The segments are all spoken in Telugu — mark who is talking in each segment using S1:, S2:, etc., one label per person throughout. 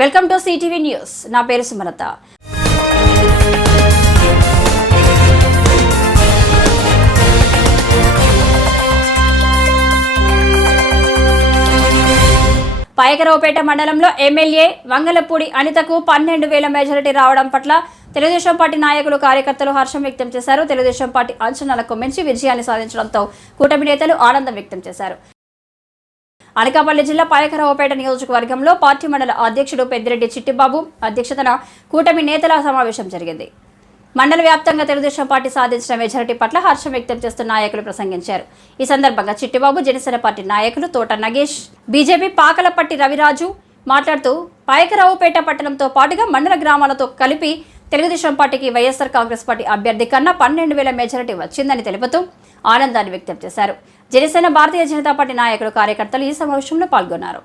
S1: Welcome to CTV news. నా పేరు సుమలత. పాయకరావుపేట మండలంలో ఎమ్మెల్యే వంగలపూడి అనితకు పన్నెండు వేల మెజారిటీ రావడం పట్ల తెలుగుదేశం పార్టీ నాయకులు కార్యకర్తలు హర్షం వ్యక్తం చేశారు. తెలుగుదేశం పార్టీ అంచనాలకు మించి విజయాన్ని సాధించడంతో కూటమి నేతలు ఆనందం వ్యక్తం చేశారు. అనకాపల్లి జిల్లా పాయకరావుపేట నియోజకవర్గంలో పార్టీ మండల అధ్యక్షుడు పెద్దిరెడ్డి చిట్టిబాబు అధ్యక్షతన కూటమి నేతల సమావేశం జరిగింది. మండల వ్యాప్తంగా తెలుగుదేశం పార్టీ సాధించిన మెజారిటీ పట్ల హర్షం వ్యక్తం చేస్తున్న నాయకులు ప్రసంగించారు. ఈ సందర్భంగా చిట్టిబాబు జనసేన పార్టీ నాయకులు తోట నగేష్ బీజేపీ పాకలపట్టి రవిరాజు మాట్లాడుతూ పాయకరావుపేట పట్టణంతో పాటుగా మండల గ్రామాలతో కలిపి తెలుగుదేశం పార్టీకి వైఎస్ఆర్ కాంగ్రెస్ పార్టీ అభ్యర్థి కన్నా పన్నెండు వేల మెజారిటీ వచ్చిందని తెలుపుతూ ఆనందాన్ని వ్యక్తం చేశారు. జనసేన భారతీయ జనతా పార్టీ నాయకులు కార్యకర్తలు ఈ సమావేశంలో పాల్గొన్నారు.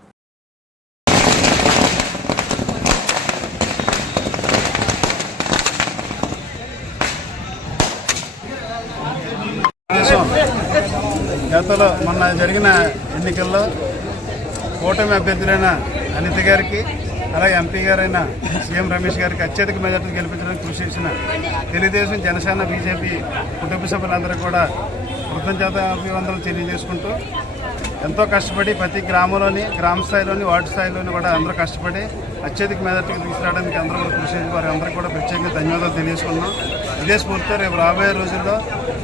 S2: గతంలో మొన్న జరిగిన ఎన్నికల్లో కూటమి అభ్యర్థులైన అనిత గారికి అలాగే ఎంపీ గారైన సీఎం రమేష్ గారికి అత్యధిక మెజార్టీ గెలిపించడానికి కృషి చేసిన తెలుగుదేశం జనసేన బీజేపీ కుటుంబ సభ్యులందరూ కూడా కృతజ్ఞత అభివందనలు తెలియజేసుకుంటూ ఎంతో కష్టపడి ప్రతి గ్రామంలోని గ్రామ స్థాయిలోని వార్డు స్థాయిలోని కూడా అందరూ కష్టపడి అత్యధిక మెజార్టీకి తీసుకురావడానికి అందరూ కూడా కృషి చేసి వారి అందరికీ కూడా ప్రత్యేకంగా ధన్యవాదాలు తెలియజేసుకున్నాం ఇదే స్ఫూర్తితో రేపు రాబోయే రోజుల్లో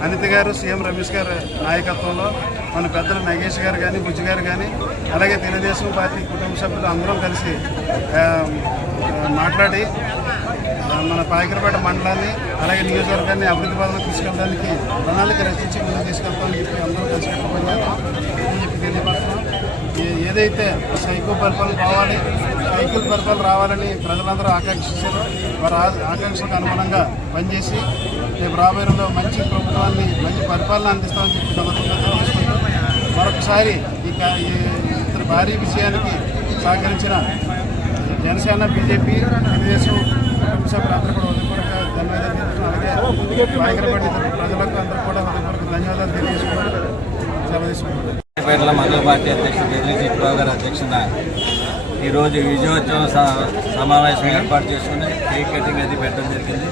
S2: అనిత గారు సీఎం రమేష్ గారి నాయకత్వంలో మన పెద్దలు నగేష్ గారు కానీ బుజ్జి గారు కానీ అలాగే తెలుగుదేశం పార్టీ కుటుంబ సభ్యులు అందరం కలిసి మాట్లాడి మన పాయకరపేట మండలాన్ని అలాగే నియోజకవర్గాన్ని అభివృద్ధి పదంలో తీసుకెళ్ళడానికి ప్రణాళిక రచించి ముందుకు తీసుకెళ్తామని చెప్పి అందరూ కలిసి కట్టుబడినారు చెప్పి తెలియపడుతున్నాం ఏదైతే సైకో పరిపాలన కావాలి సైకిల్ పరిపాలన రావాలని ప్రజలందరూ ఆకాంక్షించారో. వారి ఆకాంక్షలకు అనుగుణంగా పనిచేసి రేపు రాబోయే రోజుల్లో మంచి ప్రభుత్వాన్ని మంచి పరిపాలన అందిస్తామని చెప్పి సందర్భంగా మరొకసారి ఈ ఇతర భారీ విజయానికి సహకరించిన జనసేన బీజేపీ తెలుగుదేశం కుటుంబ సభ్యులందరూ కూడా హృదయపూర్వక ధన్యవాదాలు అలాగే పాయకరపడి ప్రజలకు అందరూ కూడా హృదయపూర్వక ధన్యవాదాలు తెలియజేసుకుంటూ సెలవు తీసుకుంటున్నాను
S3: మండల పార్టీ అధ్యక్షుడు బెదిరి చిట్టిబాబు గారి అధ్యక్షత ఈరోజు విజయోత్సవం స- సమావేశం ఏర్పాటు చేసుకుని కేక్ కటింగ్ అది పెట్టడం జరిగింది.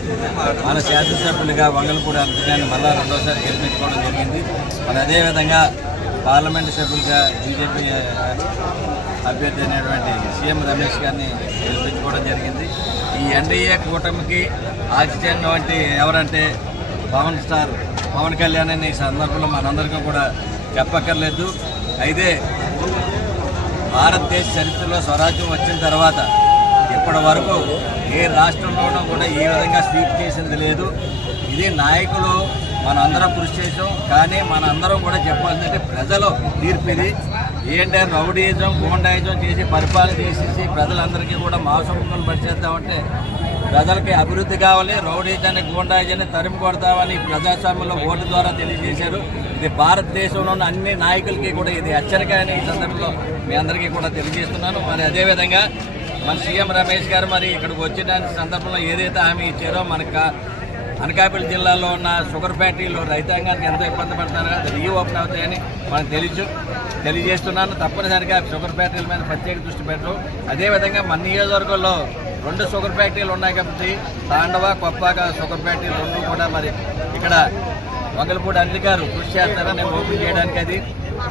S3: మన శాసనసభ్యులుగా వంగలపూడి అంతగాని మళ్ళా రెండోసారి గెలిపించుకోవడం జరిగింది. మరి అదేవిధంగా పార్లమెంట్ సభ్యులుగా బీజేపీ అభ్యర్థి అయినటువంటి సీఎం రమేష్ గారిని గెలిపించుకోవడం జరిగింది. ఈ ఎన్డీఏ కూటమికి ఆక్సిజన్ వంటి ఎవరంటే పవన్ స్టార్ పవన్ కళ్యాణ్ అనే ఈ సందర్భంలో మనందరికీ కూడా చెప్పక్కర్లేదు. అయితే భారతదేశ చరిత్రలో స్వరాజ్యం వచ్చిన తర్వాత ఇప్పటి వరకు ఏ రాష్ట్రంలోనూ కూడా ఈ విధంగా స్వీప్ చేసింది లేదు. ఇది నాయకులు మనందరం కృషి చేసాం కానీ మనందరం కూడా చెప్పాల్సిందంటే ప్రజలు తీర్పు ఇది ఏంటంటే రౌడీజం గోండాయిజం చేసి పరిపాలన చేసేసి ప్రజలందరికీ కూడా మాసముఖం పరిచేద్దామంటే ప్రజలకి అభివృద్ధి కావాలి రౌడీజాన్ని గూండాయిజాన్ని తరిమి కొడతామని ప్రజాస్వామ్యంలో ఓటు ద్వారా తెలియజేశారు. ఇది భారతదేశంలో ఉన్న అన్ని నాయకులకి కూడా ఇది హెచ్చరిక అని ఈ సందర్భంలో మీ అందరికీ కూడా తెలియజేస్తున్నాను. మరి అదేవిధంగా మన సీఎం రమేష్ గారు మరి ఇక్కడికి వచ్చిన సందర్భంలో ఏదైతే హామీ ఇచ్చారో మనకు అనకాపల్లి జిల్లాలో ఉన్న షుగర్ ఫ్యాక్టరీలు రైతాంగానికి ఎంతో ఇబ్బంది పడుతున్నారు అది రీఓపెన్ అవుతాయని మనకు తెలుసు. తెలియజేస్తున్నాను. తప్పనిసరిగా షుగర్ ఫ్యాక్టరీల మీద ప్రత్యేక దృష్టి పెట్టరు అదేవిధంగా మన నియోజకవర్గంలో రెండు షుగర్ ఫ్యాక్టరీలు ఉన్నాయి కాబట్టి తాండవ కొప్పాక షుగర్ ఫ్యాక్టరీలు రెండు కూడా మరి ఇక్కడ వంగలపూడి గారు కృషి చేస్తారని ఓపెన్ చేయడానికి అది.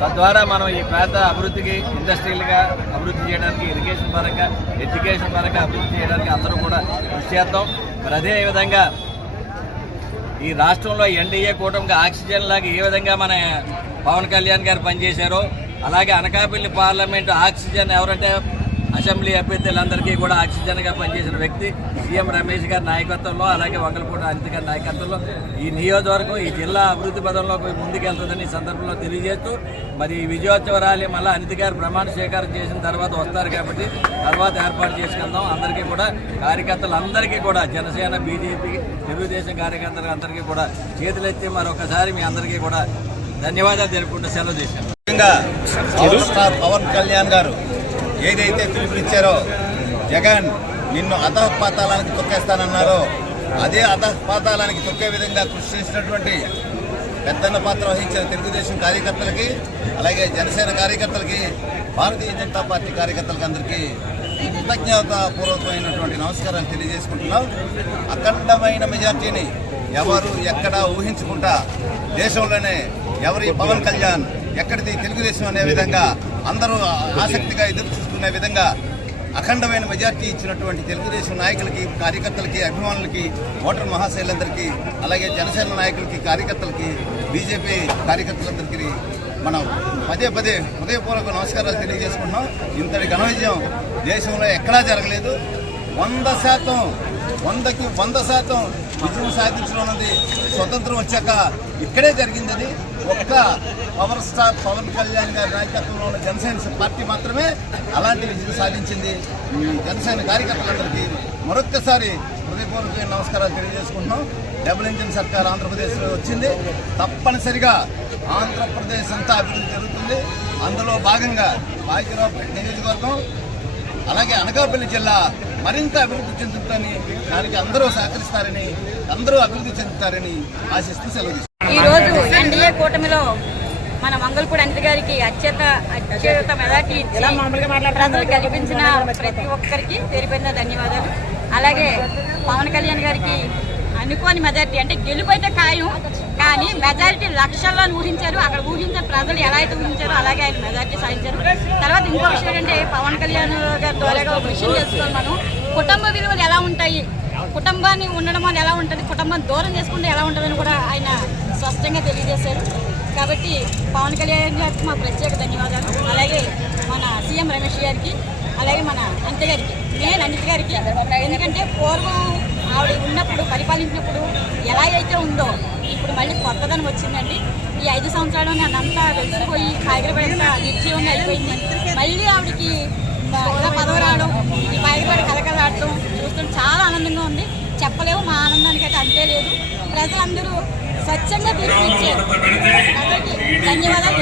S3: తద్వారా మనం ఈ ప్రాంత అభివృద్ధికి ఇండస్ట్రియల్గా అభివృద్ధి చేయడానికి ఇరిగేషన్ పరంగా ఎడ్యుకేషన్ పరంగా అభివృద్ధి చేయడానికి అందరూ కూడా కృషి చేద్దాం మరి అదేవిధంగా ఈ రాష్ట్రంలో ఎన్డీఏ కూటమికి ఆక్సిజన్ లాగా ఏ విధంగా మన పవన్ కళ్యాణ్ గారు పనిచేశారో అలాగే అనకాపల్లి పార్లమెంట్ ఆక్సిజన్ ఎవరంటే అసెంబ్లీ అభ్యర్థులందరికీ కూడా ఆక్సిజన్గా పనిచేసిన వ్యక్తి సీఎం రమేష్ గారి నాయకత్వంలో అలాగే వంగలపూట అనిత గారి నాయకత్వంలో ఈ నియోజకవర్గం ఈ జిల్లా అభివృద్ధి పదంలో ముందుకెళ్తుందని ఈ సందర్భంలో తెలియజేస్తూ మరి ఈ విజయోత్సవ ర్యాలీ మళ్ళీ అనిత గారు ప్రమాణ స్వీకారం చేసిన తర్వాత వస్తారు కాబట్టి తర్వాత ఏర్పాటు చేసుకుందాం. అందరికీ కూడా కార్యకర్తలు అందరికీ కూడా జనసేన బీజేపీ తెలుగుదేశం కార్యకర్తలు అందరికీ కూడా చేతులెత్తి మరొకసారి మీ అందరికీ కూడా ధన్యవాదాలు తెలుపుకుంటూ సెలవు చేశాను.
S4: ముఖ్యంగా పవన్ కళ్యాణ్ గారు ఏదైతే పిలుపునిచ్చారో జగన్ నిన్ను అధపాతాళానికి తొక్కేస్తానన్నారో అదే అధపాతాళానికి తొక్కే విధంగా కృషి చేసినటువంటి పెద్దన్న పాత్ర వహించిన తెలుగుదేశం కార్యకర్తలకి అలాగే జనసేన కార్యకర్తలకి భారతీయ జనతా పార్టీ కార్యకర్తలకి అందరికీ కృతజ్ఞతాపూర్వకమైనటువంటి నమస్కారాలు తెలియజేసుకుంటున్నాం. అఖండమైన మెజార్టీని ఎవరు ఎక్కడ ఊహించుకుంటా దేశంలోనే ఎవరి పవన్ కళ్యాణ్ ఎక్కడిది తెలుగుదేశం అనే విధంగా అందరూ ఆసక్తిగా ఎదురు చూసుకునే విధంగా అఖండమైన మెజార్టీ ఇచ్చినటువంటి తెలుగుదేశం నాయకులకి కార్యకర్తలకి అభిమానులకి ఓటర్ మహాశైలందరికీ అలాగే జనసేన నాయకులకి కార్యకర్తలకి బీజేపీ కార్యకర్తలందరికీ మనం పదే పదే హృదయపూర్వక నమస్కారాలు తెలియజేసుకుంటున్నాం. ఇంతటి ఘన విజయం దేశంలో ఎక్కడా జరగలేదు. వంద శాతం వందకి వంద శాతం విజయం సాధించడం అనేది స్వతంత్రం వచ్చాక ఇక్కడే జరిగింది అది ఒక్క పవర్ స్టార్ పవన్ కళ్యాణ్ గారి నాయకత్వంలో ఉన్న జనసేన పార్టీ మాత్రమే అలాంటి విజయం సాధించింది. జనసేన కార్యకర్తలందరికీ మరొక్కసారి హృదయపూర్వక నమస్కారాలు తెలియజేసుకుంటున్నాం. డబుల్ ఇంజిన్ సర్కార్ ఆంధ్రప్రదేశ్లో వచ్చింది. తప్పనిసరిగా ఆంధ్రప్రదేశ్ అంతా అభివృద్ధి జరుగుతుంది. అందులో భాగంగా బాయికరావుపేట నియోజకవర్గం అలాగే అనకాపల్లి జిల్లా మరింత అభివృద్ధి చెందుతుందని దానికి అందరూ సహకరిస్తారని అందరూ అభివృద్ధి చెందుతారని ఆశిస్తూ సెలవు తీసుకుంటున్నాను.
S5: ఈ రోజు ఎన్డీఏ కూటమిలో మన మంగళపూడి అంటి గారికి అత్యంత అత్యుత ఇచ్చి ప్రజలు కల్పించిన ప్రతి ఒక్కరికి పేరు పేరున ధన్యవాదాలు. అలాగే పవన్ కళ్యాణ్ గారికి అనుకోని మెజారిటీ అంటే గెలుపు అయితే ఖాయం కానీ మెజారిటీ లక్షల్లో ఊహించారు. అక్కడ ఊహించిన ప్రజలు ఎలా అయితే ఊహించారో అలాగే ఆయన మెజారిటీ సాధించారు. తర్వాత ఇంకో విషయం ఏంటంటే పవన్ కళ్యాణ్ గారి ద్వారా ఒక విషయం తెలుసుకోవాలి మనం. కుటుంబ విలువలు ఎలా ఉంటాయి? కుటుంబాన్ని ఉండడం అని ఎలా ఉంటుంది? కుటుంబం దూరం చేసుకుంటే ఎలా ఉంటుందని కూడా ఆయన స్పష్టంగా తెలియజేశారు. కాబట్టి పవన్ కళ్యాణ్ గారికి మా ప్రత్యేక ధన్యవాదాలు. అలాగే మన సీఎం రమేష్ గారికి అలాగే మన అంత్య గారికి నేను అనిత గారికి. ఎందుకంటే పూర్వం ఆవిడ ఉన్నప్పుడు పరిపాలించినప్పుడు ఎలా అయితే ఉందో ఇప్పుడు మళ్ళీ కొత్తదనం వచ్చిందండి. ఈ ఐదు సంవత్సరాలు నన్నంతా వెలిసిపోయి హైదరాబాద్ అంతా నిర్జీవంగా అయిపోయింది. మళ్ళీ ఆవిడకి ఇలా పదవి రావడం ఈ బయటపడి కలకలాడటం చూస్తుంటే చాలా ఆనందంగా ఉంది. చెప్పలేము మా ఆనందానికి అయితే అంతే లేదు. ప్రజలందరూ స్వచ్ఛంగా తీర్పు ధన్యవాదాలు.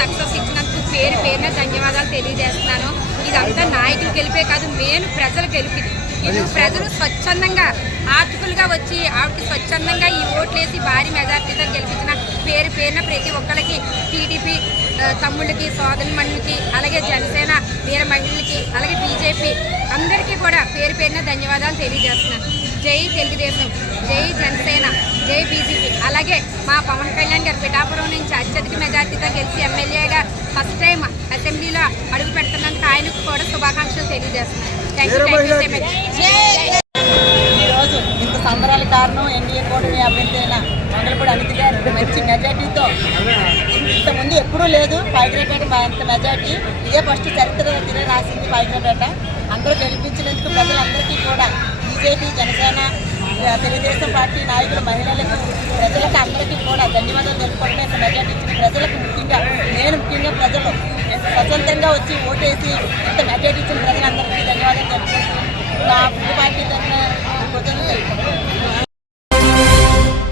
S6: సక్సెస్ ఇచ్చినందుకు పేరు పేరున ధన్యవాదాలు తెలియజేస్తున్నాను. ఇదంతా నాయకులు గెలిపే కాదు మెయిన్ ప్రజలు గెలిపింది. ఇప్పుడు ప్రజలు స్వచ్ఛందంగా ఆర్టికల్గా వచ్చి ఆవిడకి స్వచ్ఛందంగా ఈ ఓట్లేసి భారీ మెజార్టీతో గెలిపించిన పేరు పేరున ప్రతి ఒక్కరికి టీడీపీ తమ్ముళ్ళకి సోదరి అలాగే జనసేన వీర మహిళలకి అలాగే బీజేపీ అందరికీ కూడా పేరు పేరున ధన్యవాదాలు తెలియజేస్తున్నాను. జై తెలుగుదేశం జై జనసేన జై బీజేపీ. అలాగే మా పవన్ కళ్యాణ్ గారు పిఠాపురం నుంచి అత్యధిక మెజార్టీతో గెలిచి ఎమ్మెల్యేగా ఫస్ట్ టైం అసెంబ్లీలో అడుగు పెడుతున్నందుకు ఆయనకు కూడా శుభాకాంక్షలు తెలియజేస్తున్నాను. థ్యాంక్ యూ థ్యాంక్ యూ
S5: ఈరోజు ఇంత సంబరాల కారణం ఎన్డీఏ కూటమి అభ్యర్థి అయిన మంగళపూడి అనిత గారు మంచి మెజార్టీతో ఇంతకుముందు ఎప్పుడూ లేదు. పైగ్రేపేట అంత మెజార్టీ. ఇదే ఫస్ట్ చరిత్ర తిరిగి రాసింది పైగ్రేపేట అందరూ గెలిపించినందుకు ప్రజలందరికీ కూడా బీజేపీ జనసేన తెలుగుదేశం పార్టీ నాయకులు మహిళలకు ప్రజలకు అందరికీ కూడా ధన్యవాదాలు తెలుపుకుంటే ఇంత మెజార్టీ ఇచ్చిన ప్రజలకు ముఖ్యంగా నేను ముఖ్యంగా ప్రజలు స్వతంత్రంగా వచ్చి ఓటేసి ఇంత మెజార్టీ ఇచ్చిన ప్రజలందరికీ ధన్యవాదాలు తెలుపుకుంటున్నాను నా పార్టీ తరఫున